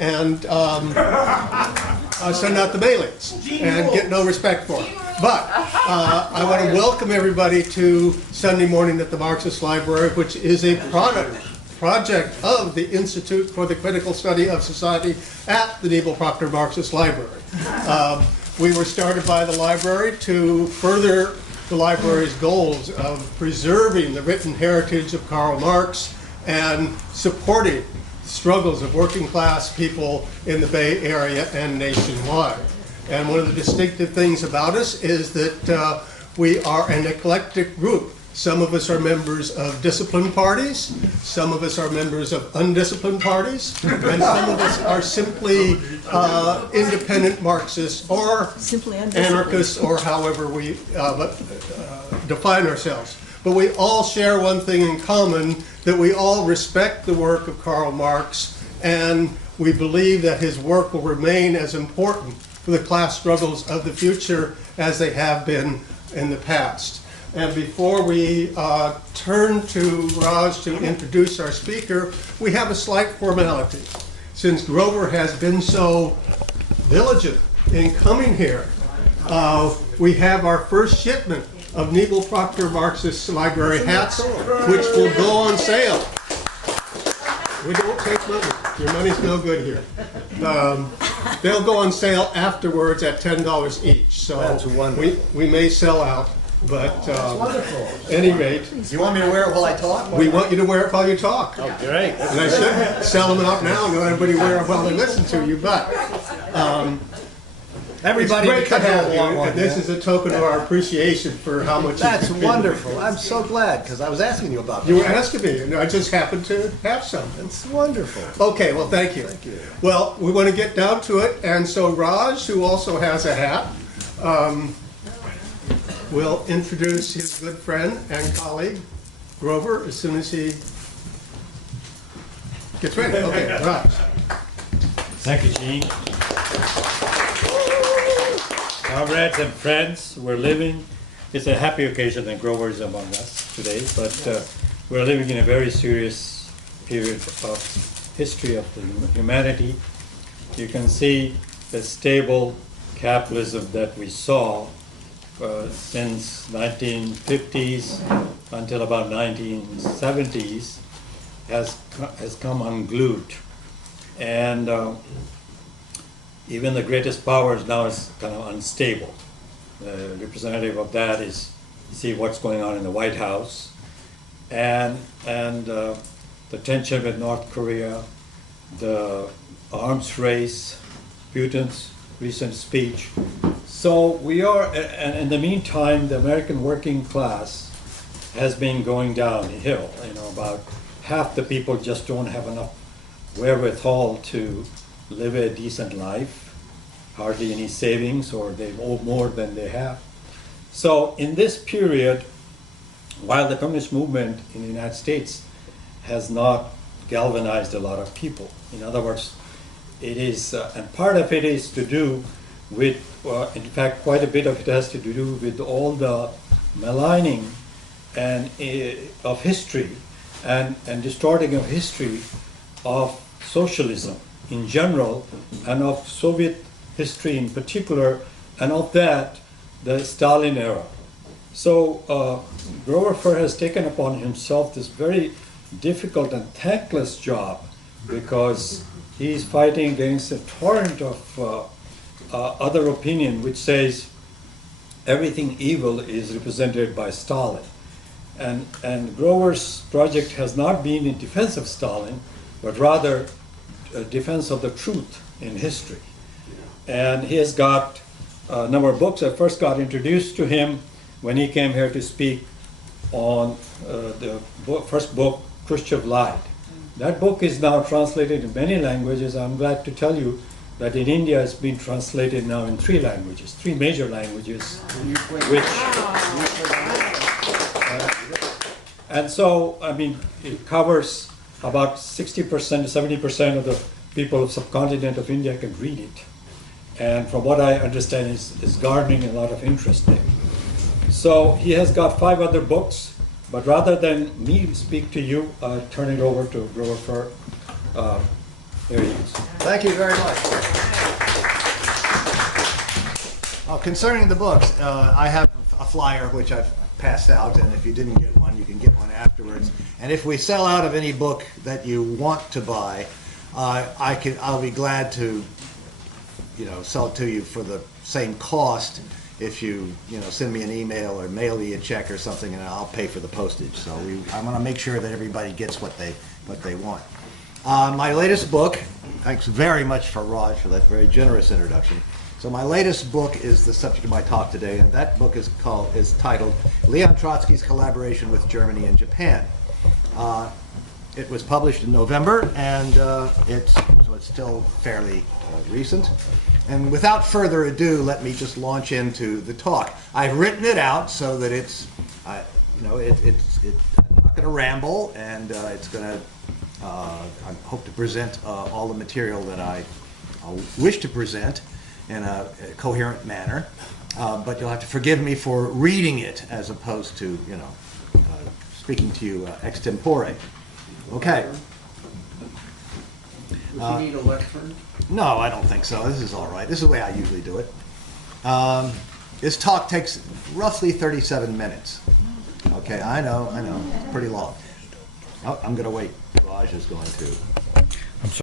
and send out the mailings and get no respect for it. But I want to welcome everybody to Sunday Morning at the Marxist Library, which is a project of the Institute for the Critical Study of Society at the Nebel Proctor Marxist Library. We were started by the library to further the library's goals of preserving the written heritage of Karl Marx and supporting struggles of working class people in the Bay Area and nationwide. And one of the distinctive things about us is that we are an eclectic group. Some of us are members of disciplined parties, some of us are members of undisciplined parties, and some of us are simply independent Marxists or anarchists, or however we define ourselves. But we all share one thing in common, that we all respect the work of Karl Marx, and we believe that his work will remain as important for the class struggles of the future as they have been in the past. And before we turn to Raj to introduce our speaker, we have a slight formality. Since Grover has been so diligent in coming here, we have our first shipment of Nebel Proctor Marxist Library hats, which will go on sale. We don't take money. Your money's no good here. They'll go on sale afterwards at $10 each. So we may sell out. But at any rate, do you want me to wear it while I talk? We want you to wear it while you talk. Oh, great. And I should sell them out now and let everybody wear it while they listen to you. But everybody, it's great to have you. And this is a token of our appreciation for how much. That's wonderful. I'm so glad, because I was asking you about that. You were asking me, and I just happened to have some. It's wonderful. Okay, well, thank you. Thank you. Well, we want to get down to it, and so Raj, who also has a hat, will introduce his good friend and colleague, Grover, as soon as he gets ready. Okay, Raj. Thank you, Gene. Comrades and friends, we're living, it's a happy occasion that Grover is among us today, but we're living in a very serious period of history of the humanity. You can see the stable capitalism that we saw since 1950s until about 1970s has come unglued, and even the greatest powers now is kind of unstable. The representative of that is, you see what's going on in the White House, and the tension with North Korea, the arms race, Putin's recent speech. So we are, and in the meantime, the American working class has been going downhill. You know, about half the people just don't have enough wherewithal to live a decent life, hardly any savings, or they owe more than they have. So in this period, while the communist movement in the United States has not galvanized a lot of people, in other words, it is, and part of it is to do with, in fact, quite a bit of it has to do with all the maligning and of history and distorting of history of socialism in general, and of Soviet history in particular, and of that, the Stalin era. So Grover Furr has taken upon himself this very difficult and thankless job, because he's fighting against a torrent of other opinion which says everything evil is represented by Stalin. And Grover's project has not been in defense of Stalin, but rather a defense of the truth in history. And he has got a number of books. I first got introduced to him when he came here to speak on the first book, Khrushchev Lied. That book is now translated in many languages. I'm glad to tell you that in India it's been translated now in 3 languages, 3 major languages, which, and so, I mean, it covers about 60%, 70% of the people of the subcontinent of India can read it. And from what I understand, is garnering a lot of interest there. So he has got 5 other books, but rather than me speak to you, I'll turn it over to Grover Furr. There he is. Thank you very much. Concerning the books, I have a flyer which I've passed out, and if you didn't get one, you can get one afterwards. And if we sell out of any book that you want to buy, I'll be glad to, sell it to you for the same cost if you, send me an email or mail me a check or something, and I'll pay for the postage. So I want to make sure that everybody gets what they want. My latest book, thanks very much for Raj for that very generous introduction. So my latest book is the subject of my talk today, and that book is titled Leon Trotsky's Collaboration with Germany and Japan. It was published in November, and it's still fairly recent. And without further ado, let me just launch into the talk. I've written it out so that I'm not going to ramble, and it's going to. I hope to present all the material that I wish to present in a coherent manner, but you'll have to forgive me for reading it as opposed to, speaking to you extempore. Okay. Would you need a lectern? No, I don't think so. This is all right. This is the way I usually do it. This talk takes roughly 37 minutes. Okay, I know, it's pretty long. Oh, I'm going to wait. Raj is going to